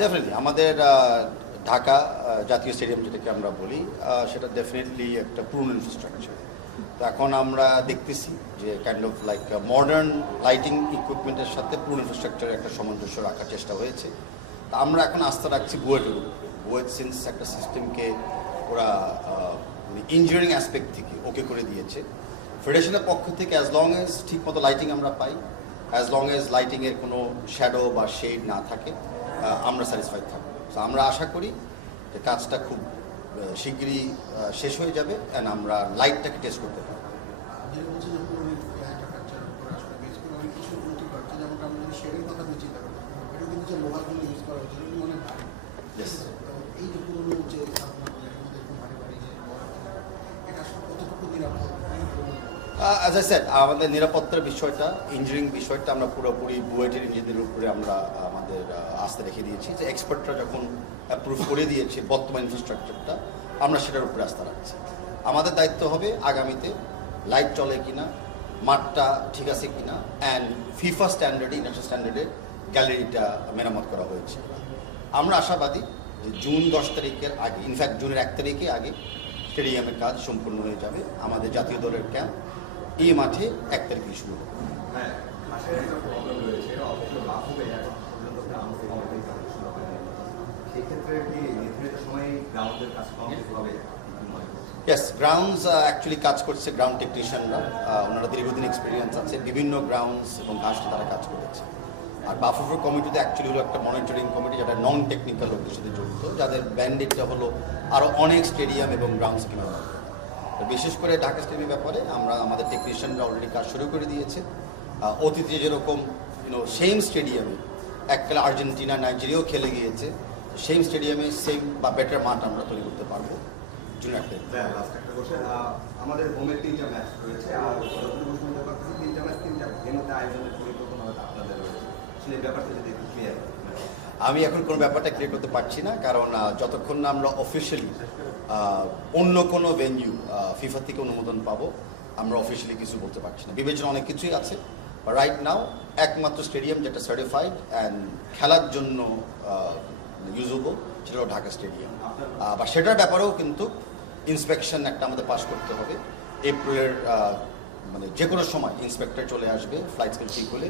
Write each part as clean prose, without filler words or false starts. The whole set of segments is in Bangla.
ডেফিনেটলি আমাদের ঢাকা জাতীয় স্টেডিয়াম যেটাকে আমরা বলি সেটা ডেফিনেটলি একটা পুরনো ইনফ্রাস্ট্রাকচার। তো এখন আমরা দেখতেছি যে kind of like modern lighting ইকুইপমেন্টের সাথে পুরনো ইনফ্রাস্ট্রাকচারের একটা সামঞ্জস্য রাখার চেষ্টা হয়েছে। তো আমরা এখন আস্থা রাখছি বুয়েটের উপর। বুয়েট সিন্স একটা সিস্টেমকে ওরা ইঞ্জিনিয়ারিং অ্যাসপেক্ট থেকে ওকে করে দিয়েছে। ফেডারেশনের পক্ষ থেকে অ্যাজ লং এজ ঠিক মতো লাইটিং আমরা পাই, অ্যাজ লং এজ লাইটিংয়ের কোনো শ্যাডো বা শেড না থাকে, আমরা স্যাটিসফাইড থাকবো। তো আমরা আশা করি যে কাজটা খুব শিগগিরই শেষ হয়ে যাবে অ্যান্ড আমরা লাইটটাকে টেস্ট করতে পারবো। অ্যাজ আই সেড, আমাদের নিরাপত্তার বিষয়টা, ইঞ্জিনিয়ারিং বিষয়টা আমরা পুরোপুরি বুয়েটের ইঞ্জিনিয়ারদের উপরে আমরা আমাদের আস্থা রেখে দিয়েছি। যে এক্সপার্টরা যখন অ্যাপ্রুভ করে দিয়েছে বর্তমান ইনফ্রাস্ট্রাকচারটা, আমরা সেটার উপরে আস্থা রাখছি। আমাদের দায়িত্ব হবে আগামীতে লাইট চলে কিনা, মাঠটা ঠিক আছে কিনা, অ্যান্ড ফিফা স্ট্যান্ডার্ডে, ইন্টারন্যাশনাল স্ট্যান্ডার্ডে গ্যালারিটা মেরামত করা হয়েছে। আমরা আশাবাদী যে জুন 10 তারিখের আগে, ইনফ্যাক্ট জুনের 1 তারিখে আগে স্টেডিয়ামের কাজ সম্পূর্ণ হয়ে যাবে। আমাদের জাতীয় দলের ক্যাম্প এই মাঠে 1 তারিখে শুরু হবে। ইয়েস, গ্রাউন্ডস অ্যাকচুয়ালি কাজ করছে গ্রাউন্ড টেকনিশিয়ানরা। ওনারা দীর্ঘদিন এক্সপিরিয়েন্স আছে, বিভিন্ন গ্রাউন্ডস এবং ঘাসে তারা কাজ করেছে। আর বাফুফের কমিটিতে অ্যাকচুয়ালি হলো একটা মনিটরিং কমিটি, যেটা নন টেকনিক্যাল লোকদের সাথে জড়িত, যাদের ব্যান্ডেডটা হলো আরও অনেক স্টেডিয়াম এবং গ্রাউন্ডস কিনা। বিশেষ করে ঢাকা স্টেডিয়ামের ব্যাপারে আমরা আমাদের টেকনিশিয়ানরা অলরেডি কাজ শুরু করে দিয়েছে। অতীতে যেরকম সেম স্টেডিয়ামে এককালে আর্জেন্টিনা, নাইজেরিয়াও খেলে গিয়েছে, সেম স্টেডিয়ামে সেম বা বেটার মাঠ আমরা তৈরি করতে পারবো। আমাদের হোমের 3টা ম্যাচ রয়েছে, আর 3টা ম্যাচ 3টা ভেন্যুতে আয়োজনের পরিকল্পনা আপনাদের রয়েছে, সেই ব্যাপারটা যদি একটু ক্লিয়ার। আমি এখন কোনো ব্যাপারটা ক্লিয়ার করতে পারছি না, কারণ যতক্ষণ না আমরা অফিসিয়ালি অন্য কোনো ভেন্যু ফিফা থেকে অনুমোদন পাবো, আমরা অফিসিয়ালি কিছু বলতে পারছি না। বিবেচনা অনেক কিছুই আছে, রাইট নাও একমাত্র স্টেডিয়াম যেটা সার্টিফাইড অ্যান্ড খেলার জন্য ইউজেবল সেটা হলো ঢাকা স্টেডিয়াম। বা সেটার ব্যাপারেও কিন্তু ইন্সপেকশন একটা আমাদের পাস করতে হবে। এপ্রিলের মানে যে কোনো সময় ইন্সপেক্টর চলে আসবে, ফ্লাইট স্কেল ঠিক হলে।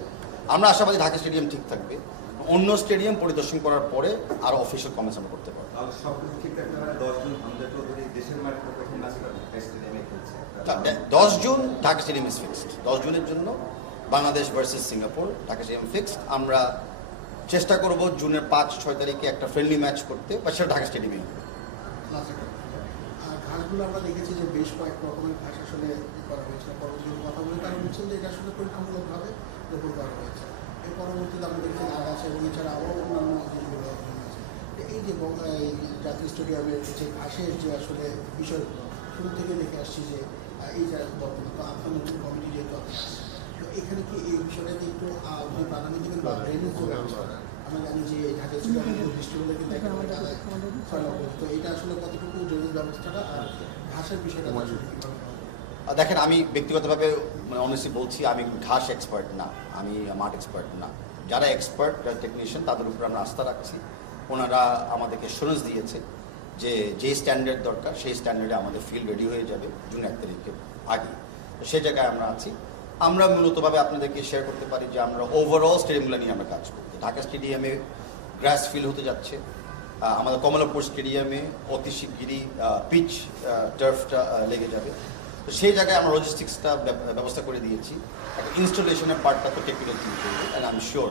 আমরা আশাবাদী ঢাকা স্টেডিয়াম ঠিক থাকবে, অন্য স্টেডিয়াম পরিদর্শন করার পরে আরও অফিসিয়াল কমেন্টস আমরা করতে পারবো। 10 June Dhaka stadium is fixed. 10 জুনের জন্য Bangladesh versus Singapore Dhaka stadium fixed. আমরা চেষ্টা করব জুনের 5-6 তারিখে একটা ফ্রেন্ডলি ম্যাচ করতে, বা সেটা ঢাকা স্টেডিয়ামে। ঘাসগুলো আমরা দেখেছি যে বেশ কয়েক রকমের ঘাস আসলে করা হয়েছে, পরবর্তীতে কথা বলে তারা বলছেন যে এটা আসলে পরীক্ষামূলকভাবে রোপণ করা হয়েছে। এর পরবর্তীতে আমরা দেখেছি আগাছ এবং এছাড়া আরও অন্যান্য জিনিসগুলো আছে। এই যে জাতীয় স্টেডিয়ামের যে ঘাসের যে আসলে বিষয়গুলো শুরু থেকে দেখে আসছি যে এই যে বর্তমানে তো আপনার নতুন কমিটি যেহেতু তো এখানে কি এই বিষয়টাকে একটু প্রাধান্য দেবেন বা ড্রেনেজ যে ব্যবস্থাটা? আমরা জানি যে ঢাকা স্টেডিয়ামের বৃষ্টিগুলো কিন্তু তো এটা আসলে কতটুকু ড্রেনেজ ব্যবস্থাটা আর ঘাসের বিষয়টা দেখেন, আমি ব্যক্তিগতভাবে অনেস্টলি বলছি, আমি ঘাস এক্সপার্ট না, আমি মাঠ এক্সপার্ট না। যারা এক্সপার্ট, যারা টেকনিশিয়ান, তাদের উপরে আমরা আস্থা রাখছি। ওনারা আমাদেরকে অ্যাসুরেন্স দিয়েছে যে যেই স্ট্যান্ডার্ড দরকার সেই স্ট্যান্ডার্ডে আমাদের ফিল্ড রেডি হয়ে যাবে জুন 1 তারিখের আগে। তো সেই জায়গায় আমরা আছি। আমরা মূলতভাবে আপনাদেরকে শেয়ার করতে পারি যে আমরা ওভারঅল স্টেডিয়ামগুলো নিয়ে আমরা কাজ করি। ঢাকা স্টেডিয়ামে গ্রাস ফিল্ড হতে যাচ্ছে, আমাদের কমলাপুর স্টেডিয়ামে অতি শিগগিরই পিচ টার্ফটা লেগে যাবে। তো সেই জায়গায় আমরা লজিস্টিক্সটা ব্যবস্থা করে দিয়েছি। একটা ইনস্টলেশনের পার্টটা তো টেকনিক্যাল টিম করবে, and I am sure,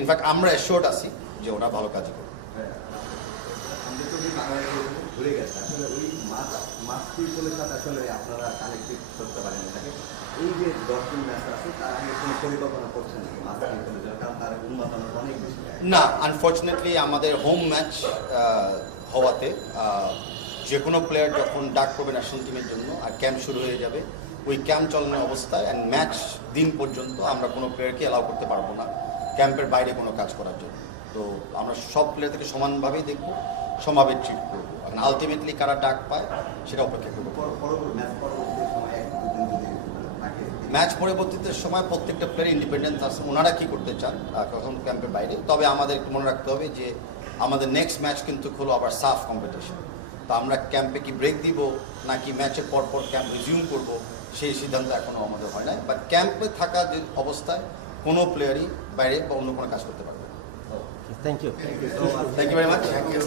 in fact আমরা অ্যাশিওর্ড আছি যে ওরা ভালো কাজ করবে। ঘুরে গেছে আসলে ওই মাছ পিপলের সাথে আসলে আপনারা কানেক্টেড করতে পারেন এটাকে। এই যে 10 দিন ম্যাচ আছে, তার আগে কোনো পরিকল্পনা করছেন নাকি মাছ পিপলের জন্য? কারণ তার উন্নত অনেক বেশি। না, আনফর্চুনেটলি আমাদের হোম ম্যাচ হওয়াতে যে কোনো প্লেয়ার যখন ডাক করবে ন্যাশনাল টিমের জন্য আর ক্যাম্প শুরু হয়ে যাবে, ওই ক্যাম্প চালানোর অবস্থায় অ্যান্ড ম্যাচ দিন পর্যন্ত আমরা কোনো প্লেয়ারকে অ্যালাউ করতে পারবো না ক্যাম্পের বাইরে কোনো কাজ করার জন্য। তো আমরা সব প্লেয়ার থেকে সমানভাবেই দেখবো, সমানভাবে ট্রিট করবো। এখন আলটিমেটলি কারা ডাক পায় সেটা অপেক্ষা করবো। ম্যাচ পরবর্তীতে সময় প্রত্যেকটা প্লেয়ার ইন্ডিপেন্ডেন্স আছে, ওনারা কী করতে চান কখন ক্যাম্পের বাইরে। তবে আমাদের একটু মনে রাখতে হবে যে আমাদের নেক্সট ম্যাচ কিন্তু হলো আবার সাফ কম্পিটিশন। তো আমরা ক্যাম্পে কি ব্রেক দিব নাকি ম্যাচের পরপর ক্যাম্প রিজিউম করব, সেই সিদ্ধান্ত এখনও আমাদের হয় নাই। বাট ক্যাম্পে থাকা যে অবস্থায় কোনো প্লেয়ারই বাইরে বা অন্য কোনো কাজ করতে পারবে না। Thank you. Thank you very much. Thank you.